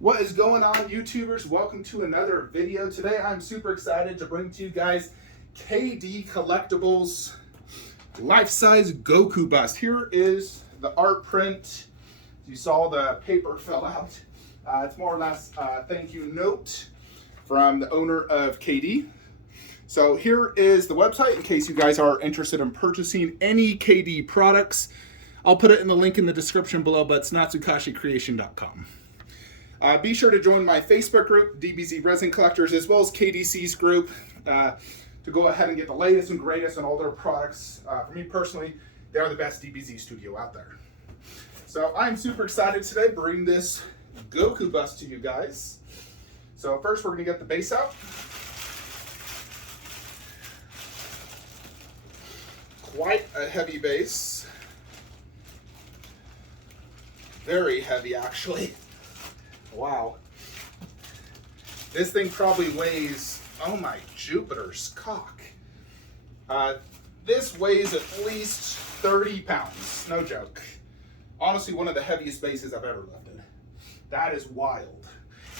What is going on, YouTubers? Welcome to another video. Today I'm super excited to bring to you guys KD Collectibles life-size Goku bust. Here is the art print. You saw the paper fell out. It's more or less a thank you note from the owner of KD. So here is the website in case you guys are interested in purchasing any KD products. I'll put it in the link in the description below, but it's natsukashicreation.com. Be sure to join my Facebook group, DBZ Resin Collectors, as well as KDC's group, to go ahead and get the latest and greatest on all their products. For me personally, they are the best DBZ studio out there. So I'm super excited today to bring this Goku bust to you guys. So first we're going to get the base out. Quite a heavy base. Very heavy, actually. Wow. This thing probably weighs, oh my Jupiter's cock. This weighs at least 30 pounds, no joke. Honestly, one of the heaviest bases I've ever lifted. That is wild.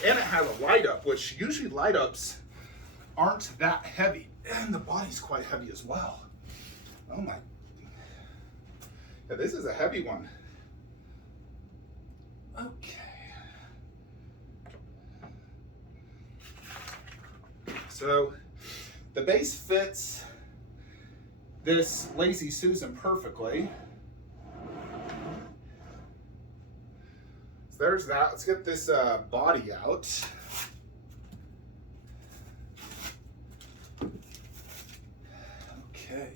And it has a light up, which usually light ups aren't that heavy. And the body's quite heavy as well. Oh my. Yeah, this is a heavy one. Okay. So the base fits this Lazy Susan perfectly. So there's that. Let's get this body out. Okay.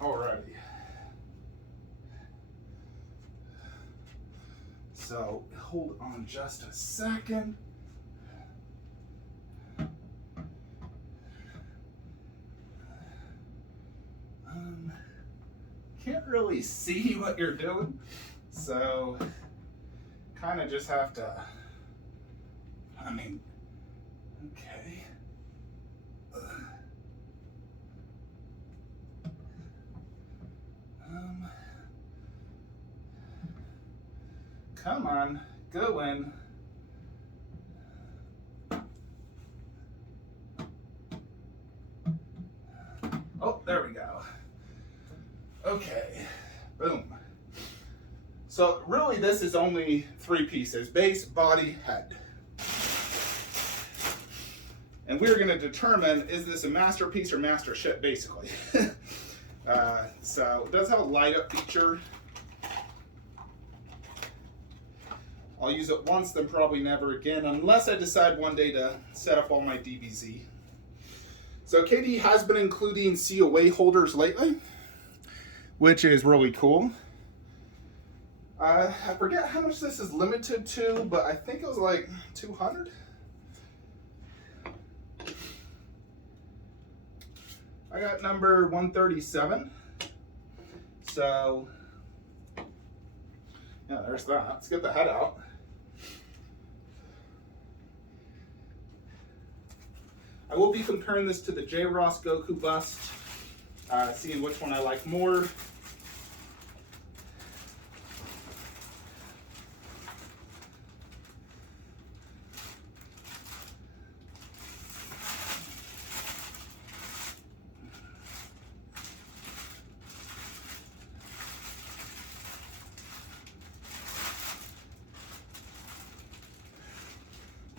Alrighty. So hold on just a second. Can't really see what you're doing, so kind of just have to, okay. Come on, go in. Oh, there we go. Okay, boom. So really this is only 3 pieces: base, body, head. And we're gonna determine, is this a masterpiece or Mastershit, basically. So it does have a light up feature. I'll use it once, then probably never again, unless I decide one day to set up all my DBZ. So KD has been including COA holders lately, which is really cool. I forget how much this is limited to, but I think it was like 200. I got number 137. So, yeah, there's that. Let's get the head out. I will be comparing this to the J. Ross Goku bust, seeing which one I like more.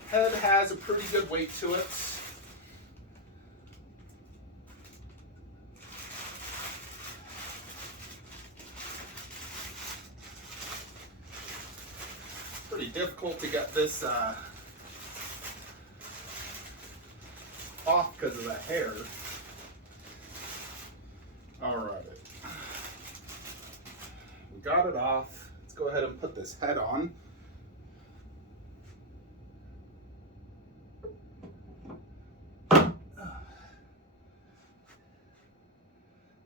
Head has a pretty good weight to it. Pretty difficult to get this off because of the hair. All right, we got it off. Let's go ahead and put this head on.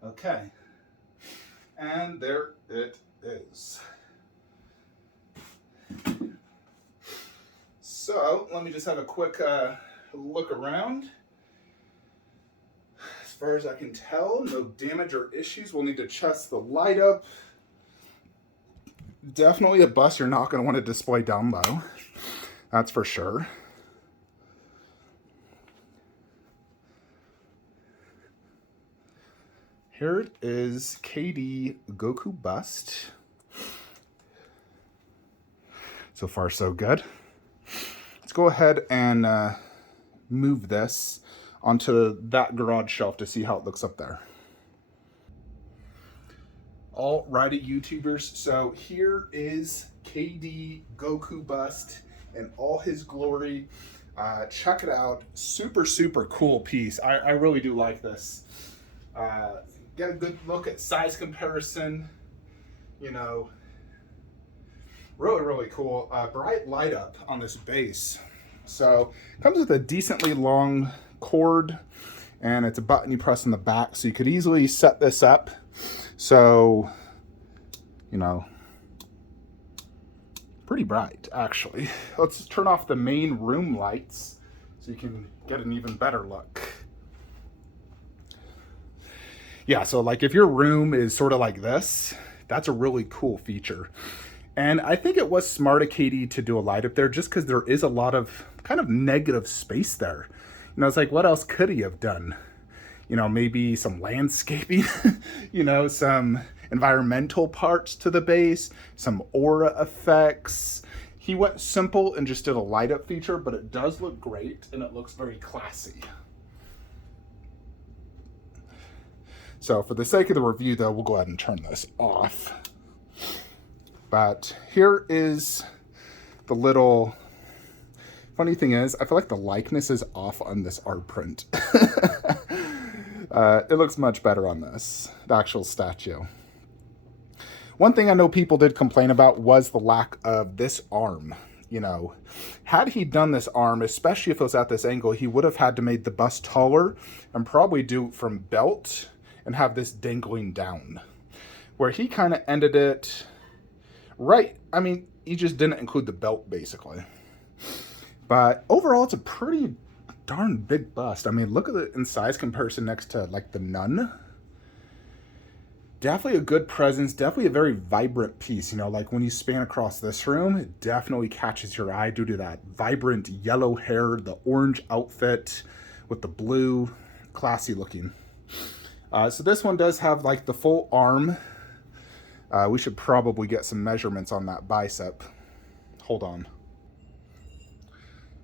Okay, and there it is. So let me just have a quick look around. As far as I can tell, no damage or issues. We'll need to chest the light up. Definitely a bust you're not going to want to display down low. That's for sure. Here it is, KD Goku bust. So far, so good. Let's go ahead and move this onto that garage shelf to see how it looks up there. Alrighty, YouTubers, so here is KD Goku bust in all his glory. Check it out. Super, super cool piece. I really do like this. Get a good look at size comparison. You know, really, really cool. Bright light up on this base. So comes with a decently long cord, and it's a button you press in the back, so you could easily set this up. So, you know, pretty bright, actually. Let's turn off the main room lights so you can get an even better look. Yeah, so like if your room is sort of like this, that's a really cool feature. And I think it was smart of KD to do a light up there just because there is a lot of kind of negative space there. You know, it's like, what else could he have done? You know, maybe some landscaping, you know, some environmental parts to the base, some aura effects. He went simple and just did a light up feature, but it does look great and it looks very classy. So for the sake of the review though, we'll go ahead and turn this off. But here is the little, funny thing is, I feel like the likeness is off on this art print. It looks much better on this, the actual statue. One thing I know people did complain about was the lack of this arm. You know, had he done this arm, especially if it was at this angle, he would have had to make the bust taller and probably do it from belt and have this dangling down. Where he kind of ended it right, I mean, he just didn't include the belt, basically. But overall, it's a pretty darn big bust. I mean, look at it in size comparison next to, like, the Nun. Definitely a good presence, definitely a very vibrant piece. You know, like when you span across this room, it definitely catches your eye due to that vibrant yellow hair, the orange outfit with the blue, classy looking. So this one does have, like, the full arm. We should probably get some measurements on that bicep. Hold on.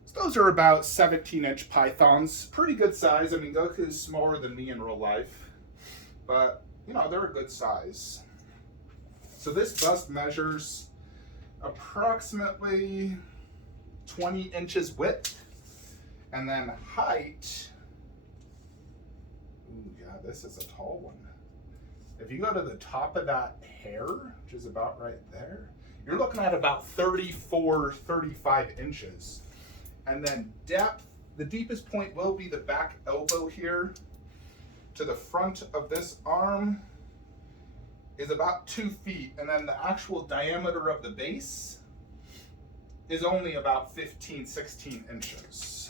So those are about 17-inch pythons. Pretty good size. I mean, Goku's smaller than me in real life. But, you know, they're a good size. So this bust measures approximately 20 inches width. And then height. Ooh, yeah, this is a tall one. If you go to the top of that hair, which is about right there, you're looking at about 34, 35 inches. And then depth, the deepest point will be the back elbow here. To the front of this arm is about 2 feet. And then the actual diameter of the base is only about 15, 16 inches.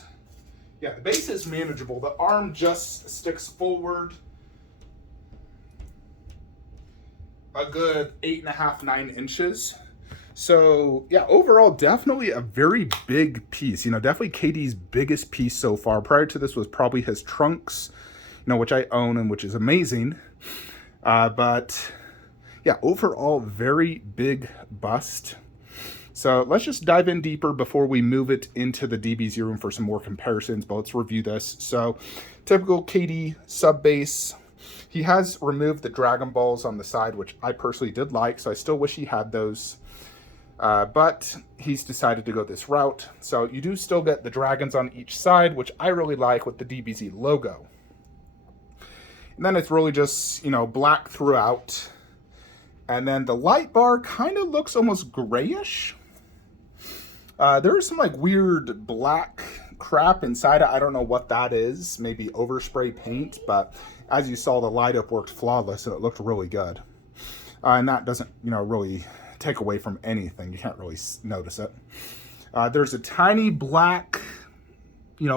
Yeah, the base is manageable. The arm just sticks forward a good 8.5, 9 inches. So yeah, overall, definitely a very big piece. You know, definitely KD's biggest piece so far. Prior to this was probably his trunks, you know, which I own and which is amazing. But yeah, overall, very big bust. So let's just dive in deeper before we move it into the DBZ room for some more comparisons, but let's review this. So typical KD sub base. He has removed the Dragon Balls on the side, which I personally did like, so I still wish he had those. But he's decided to go this route. So you do still get the dragons on each side, which I really like with the DBZ logo. And then it's really just, you know, black throughout. And then the light bar kind of looks almost grayish. There's some like weird black crap inside it. I don't know what that is. Maybe overspray paint, but as you saw, the light up worked flawless and it looked really good. And that doesn't, you know, really take away from anything. You can't really notice it. There's a tiny black,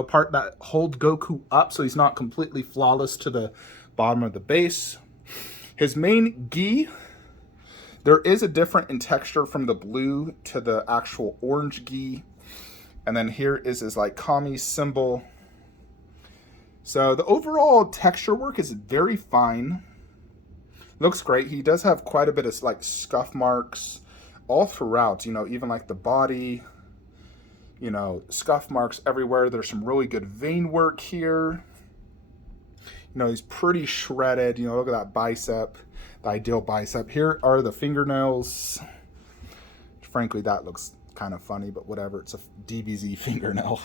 part that holds Goku up so he's not completely flawless to the bottom of the base. His main gi, there is a different in texture from the blue to the actual orange gi. And then here is his like kami symbol. So the overall texture work is very fine. Looks great. He does have quite a bit of like scuff marks all throughout, even like the body, scuff marks everywhere. There's some really good vein work here. He's pretty shredded. Look at that bicep, the ideal bicep. Here are the fingernails. Frankly, that looks kind of funny, but whatever. It's a DBZ fingernail.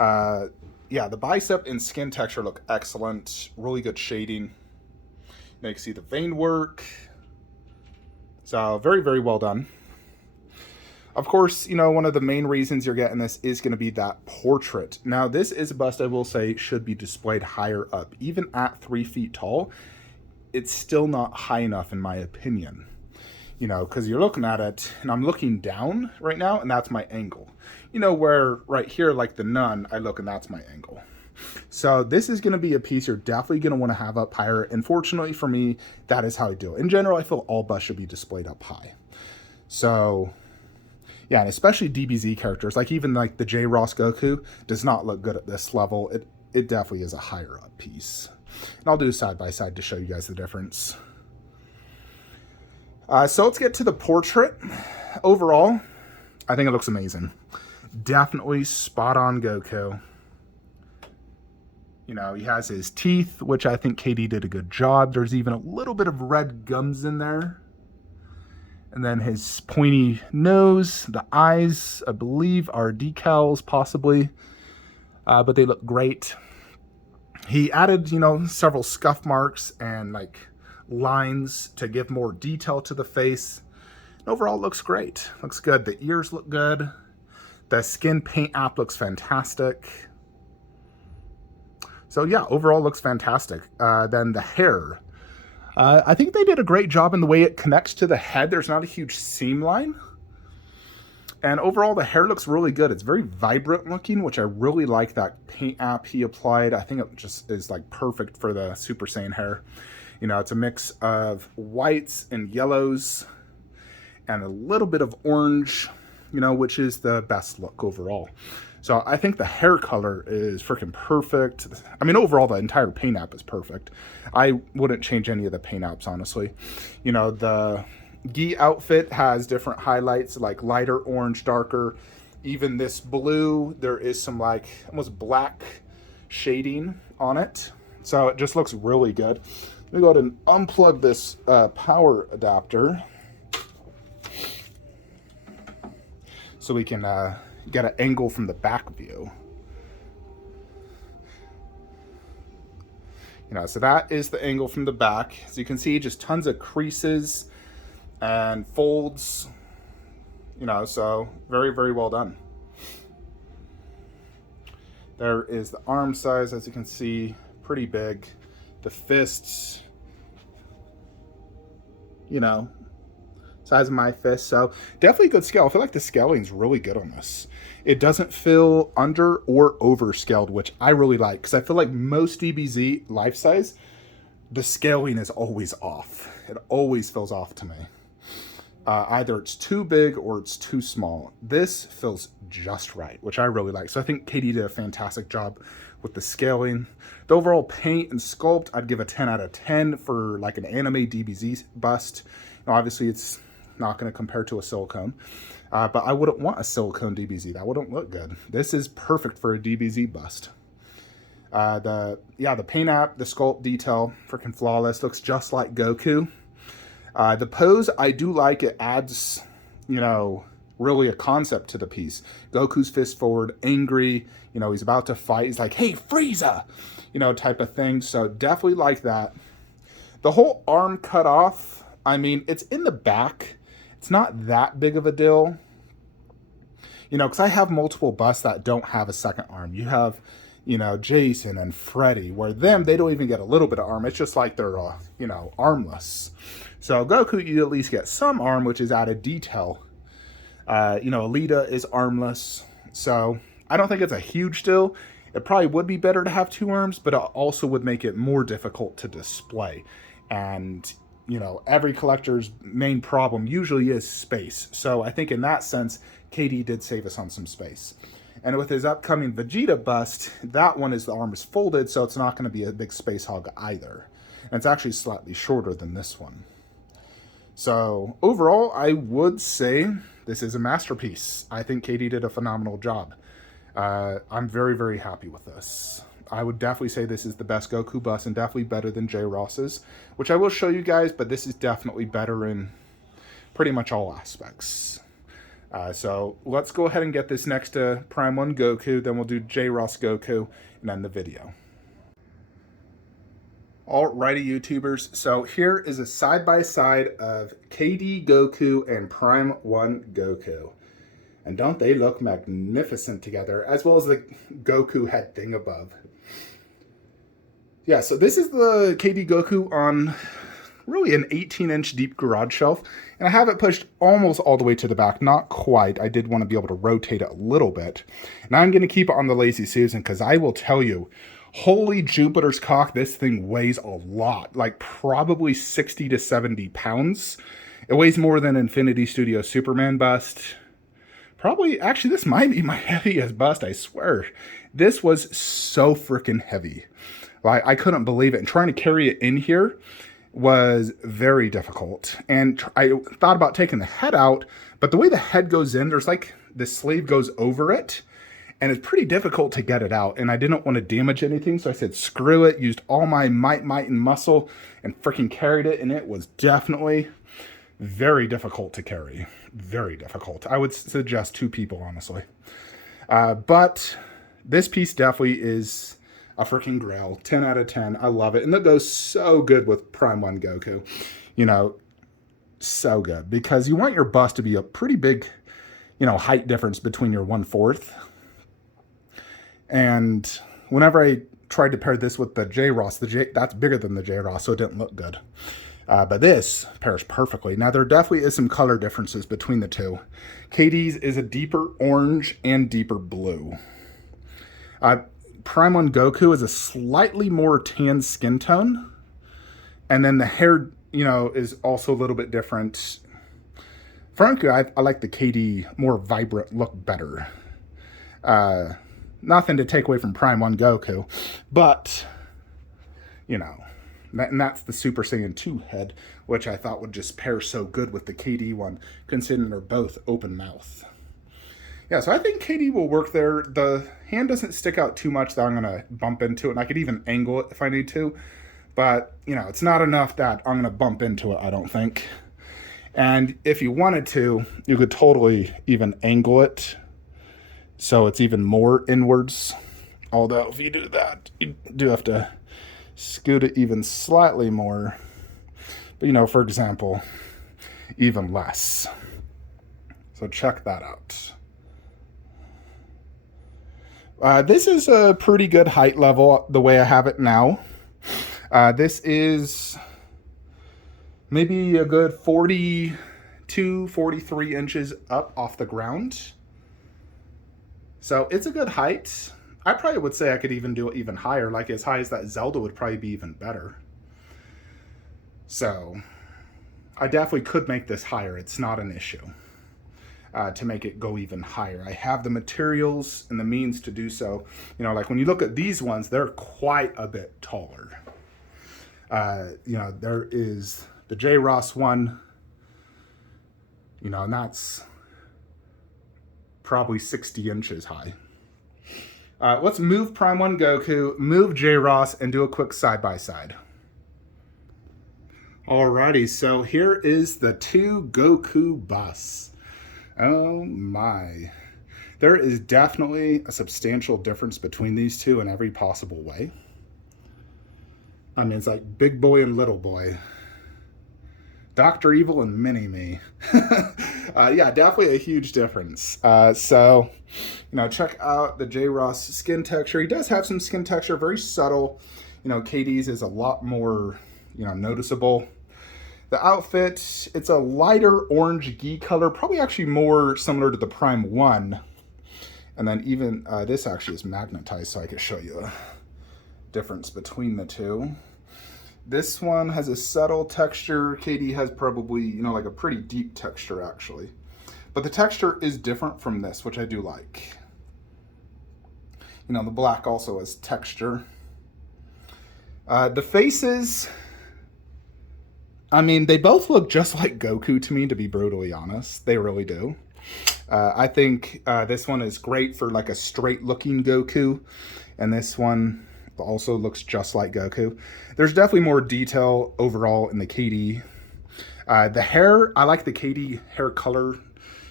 Yeah, the bicep and skin texture look excellent. Really good shading. You can see the vein work. So very, very well done. Of course, one of the main reasons you're getting this is going to be that portrait. Now, this is a bust, I will say, should be displayed higher up. Even at 3 feet tall, it's still not high enough in my opinion. Because you're looking at it, and I'm looking down right now, and that's my angle. Where right here, like the nun, I look, and that's my angle. So this is going to be a piece you're definitely going to want to have up higher. And fortunately for me, that is how I do it. In general, I feel all busts should be displayed up high. So yeah, and especially DBZ characters, like even like the J. Ross Goku does not look good at this level. It definitely is a higher up piece. And I'll do side by side to show you guys the difference. So let's get to the portrait. Overall, I think it looks amazing. Definitely spot on Goku. He has his teeth, which I think KD did a good job. There's even a little bit of red gums in there. And then his pointy nose, the eyes, I believe, are decals, possibly. But they look great. He added, several scuff marks and like lines to give more detail to the face. And overall, it looks great. Looks good. The ears look good. The skin paint app looks fantastic. So yeah, overall looks fantastic. Then the hair. I think they did a great job in the way it connects to the head. There's not a huge seam line. And overall, the hair looks really good. It's very vibrant looking, which I really like that paint app he applied. I think it just is like perfect for the Super Saiyan hair. It's a mix of whites and yellows and a little bit of orange, which is the best look overall. So I think the hair color is freaking perfect. I mean, overall, the entire paint app is perfect. I wouldn't change any of the paint apps, honestly. The gi outfit has different highlights, like lighter orange, darker. Even this blue, there is some like almost black shading on it. So it just looks really good. Let me go ahead and unplug this power adapter so we can get an angle from the back view. So that is the angle from the back. As you can see, just tons of creases and folds, so very, very well done. There is the arm size, as you can see, pretty big. The fists, size of my fist. So definitely good scale. I feel like the scaling is really good on this. It doesn't feel under or over scaled, which I really like, because I feel like most DBZ life size, the scaling is always off. It always feels off to me. Either it's too big or it's too small. This feels just right, which I really like. So I think KD did a fantastic job with the scaling. The overall paint and sculpt, I'd give a 10 out of 10 for like an anime DBZ bust. Obviously, it's not going to compare to a silicone, but I wouldn't want a silicone DBZ. That wouldn't look good. This is perfect for a DBZ bust. The paint app, the sculpt detail, freaking flawless. Looks just like Goku. The pose, I do like. It adds, really a concept to the piece. Goku's fist forward, angry, he's about to fight. He's like, hey, Frieza, type of thing. So definitely like that. The whole arm cut off, I mean, it's in the back. It's not that big of a deal. Because I have multiple busts that don't have a second arm. You have, Jason and Freddy, where they don't even get a little bit of arm. It's just like they're, armless. So Goku, you at least get some arm, which is added detail. You know, Alita is armless, so I don't think it's a huge deal. It probably would be better to have two arms, but it also would make it more difficult to display. And, you know, every collector's main problem usually is space. So I think in that sense, KD did save us on some space. And with his upcoming Vegeta bust, that one is the arm is folded, so it's not going to be a big space hog either. And it's actually slightly shorter than this one. So overall, I would say this is a masterpiece. I think KD did a phenomenal job. I'm very, very happy with this. I would definitely say this is the best Goku bust and definitely better than J. Ross's, which I will show you guys, but this is definitely better in pretty much all aspects. So let's go ahead and get this next to Prime 1 Goku, then we'll do J. Ross Goku, and end the video. Alrighty, YouTubers, so here is a side-by-side of KD Goku and Prime 1 Goku. And don't they look magnificent together, as well as the Goku head thing above. Yeah, so this is the KD Goku on really an 18-inch deep garage shelf. And I have it pushed almost all the way to the back. Not quite. I did want to be able to rotate it a little bit. And I'm going to keep it on the Lazy Susan because I will tell you, holy Jupiter's cock, this thing weighs a lot. Like probably 60 to 70 pounds. It weighs more than Infinity Studio Superman bust. Probably, actually, this might be my heaviest bust, I swear. This was so freaking heavy. Like, I couldn't believe it. And trying to carry it in here was very difficult. And I thought about taking the head out, but the way the head goes in, there's like, the sleeve goes over it, and it's pretty difficult to get it out. And I didn't want to damage anything, so I said, screw it, used all my might, and muscle, and freaking carried it, and it was definitely very difficult to carry. Very difficult. I would suggest two people, honestly. But this piece definitely is a freaking grail. 10 out of 10. I love it. And it goes so good with Prime 1 Goku. You know, so good. Because you want your bust to be a pretty big, you know, height difference between your 1/4. And whenever I tried to pair this with the J. Ross, that's bigger than the J. Ross, so it didn't look good. But this pairs perfectly. Now, there definitely is some color differences between the two. KD's is a deeper orange and deeper blue. Prime 1 Goku is a slightly more tan skin tone. And then the hair, you know, is also a little bit different. Frankly, I like the KD more vibrant look better. Nothing to take away from Prime 1 Goku. But, you know. And that's the Super Saiyan 2 head, which I thought would just pair so good with the KD one, considering they're both open mouth. Yeah, so I think KD will work there. The hand doesn't stick out too much that I'm going to bump into it, and I could even angle it if I need to. But, you know, it's not enough that I'm going to bump into it, I don't think. And if you wanted to, you could totally even angle it so it's even more inwards. Although, if you do that, you do have to scoot it even slightly more, but, you know, for example, even less. So check that out. This is a pretty good height level the way I have it now. This is maybe a good 42, 43 inches up off the ground. So it's a good height. I probably would say I could even do it even higher, like as high as that Zelda would probably be even better. So I definitely could make this higher. It's not an issue to make it go even higher. I have the materials and the means to do so. You know, like when you look at these ones, they're quite a bit taller. You know, there is the J. Ross one, you know, and that's probably 60 inches high. Let's move Prime 1 Goku, move J. Ross, and do a quick side-by-side. Alrighty, so here is the two Goku busts. Oh my. There is definitely a substantial difference between these two in every possible way. I mean, it's like big boy and little boy. Dr. Evil and Mini-Me. Yeah, definitely a huge difference. So, you know, check out the J. Ross skin texture. He does have some skin texture, very subtle. You know, KD's is a lot more, you know, noticeable. The outfit, it's a lighter orange gi color, probably actually more similar to the Prime 1. And then even this actually is magnetized, so I can show you a difference between the two. This one has a subtle texture. KD has probably, you know, like a pretty deep texture actually. But the texture is different from this, which I do like. You know, the black also has texture. The faces, I mean, they both look just like Goku to me, to be brutally honest. They really do. I think this one is great for like a straight looking Goku, and this one also looks just like Goku. There's definitely more detail overall in the KD. The hair, I like the KD hair color.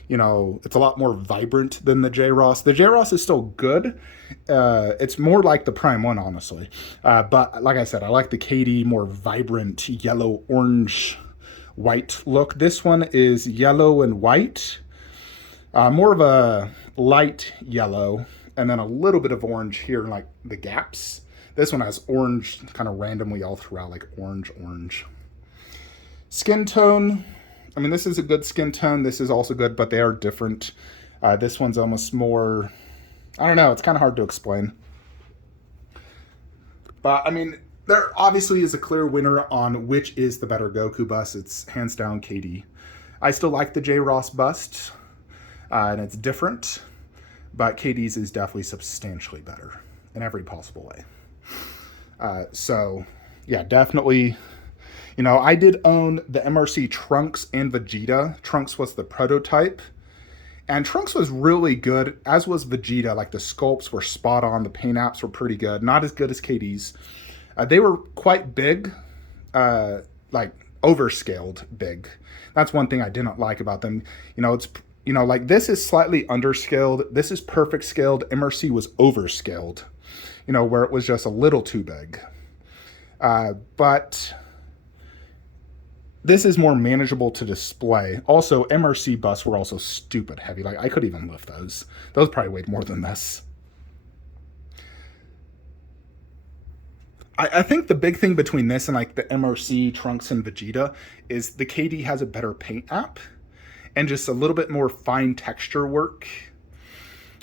You know, it's a lot more vibrant than the J Ross. The J Ross is still good. It's more like the Prime 1, honestly. But like I said, I like the KD more vibrant yellow, orange, white look. This one is yellow and white. More of a light yellow, and then a little bit of orange here in like the gaps. This one has orange kind of randomly all throughout, like orange. Skin tone, I mean, this is a good skin tone. This is also good, but they are different. This one's almost more, I don't know, it's kind of hard to explain. But I mean, there obviously is a clear winner on which is the better Goku bust. It's hands down KD. I still like the J Ross bust, and it's different, but KD's is definitely substantially better in every possible way. So yeah, definitely. You know, I did own the MRC Trunks and Vegeta. Trunks was the prototype, and Trunks was really good, as was Vegeta. Like the sculpts were spot on, the paint apps were pretty good, not as good as KD's. They were quite big, like overscaled big. That's one thing I didn't like about them. You know, it's, you know, like this is slightly underscaled. This is perfect scaled. MRC was overscaled, you know, where it was just a little too big. But this is more manageable to display. Also, MRC busts were also stupid heavy. Like, I could even lift those. Those probably weighed more than this. I think the big thing between this and like the MRC, Trunks, and Vegeta is the KD has a better paint app and just a little bit more fine texture work.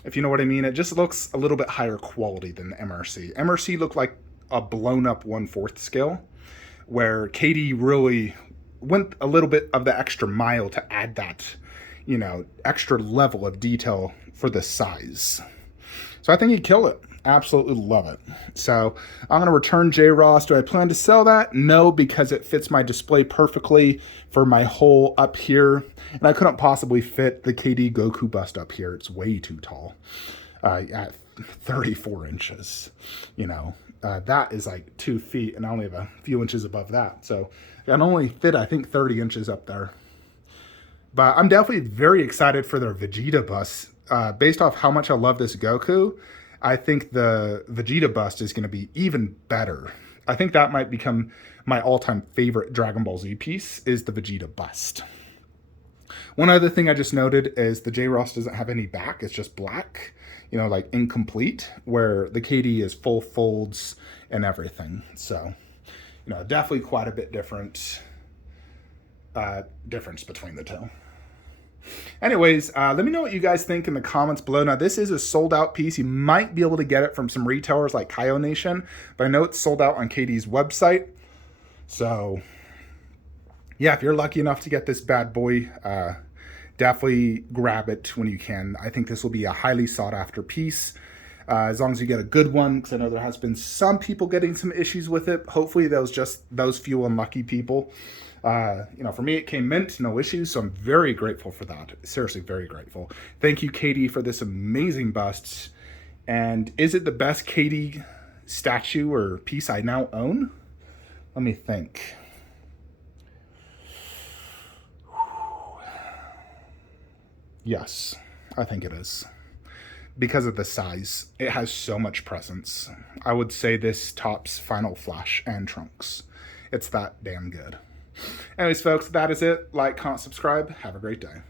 If you know what I mean, it just looks a little bit higher quality than the MRC. MRC looked like a blown up 1/4 scale, where KD really went a little bit of the extra mile to add that, you know, extra level of detail for the size. So I think he killed it. Absolutely love it. So I'm going to return J Ross. Do I plan to sell that? No, because it fits my display perfectly for my hole up here. And I couldn't possibly fit the KD Goku bust up here. It's way too tall at 34 inches. You know, that is like 2 feet, and I only have a few inches above that. So I can only fit, I think, 30 inches up there. But I'm definitely very excited for their Vegeta bust. Based off how much I love this Goku, I think the Vegeta bust is going to be even better. I think that might become my all-time favorite Dragon Ball Z piece, is the Vegeta bust. One other thing I just noted is the J Ross doesn't have any back. It's just black, you know, like incomplete, where the KD is full folds and everything. So, you know, definitely quite a bit difference between the two. Anyways, let me know what you guys think in the comments below. Now, this is a sold out piece. You might be able to get it from some retailers like Kaio Nation, but I know it's sold out on KD's website. So yeah, if you're lucky enough to get this bad boy, definitely grab it when you can. I think this will be a highly sought after piece, as long as you get a good one, because I know there has been some people getting some issues with it. Hopefully those just those few unlucky people. You know, for me, it came mint, no issues, so I'm very grateful for that. Seriously, very grateful. Thank you, KD, for this amazing bust. And is it the best KD statue or piece I now own? Let me think. Yes, I think it is. Because of the size, it has so much presence. I would say this tops Final Flash and Trunks. It's that damn good. Anyways, folks, that is it. Like, comment, subscribe. Have a great day.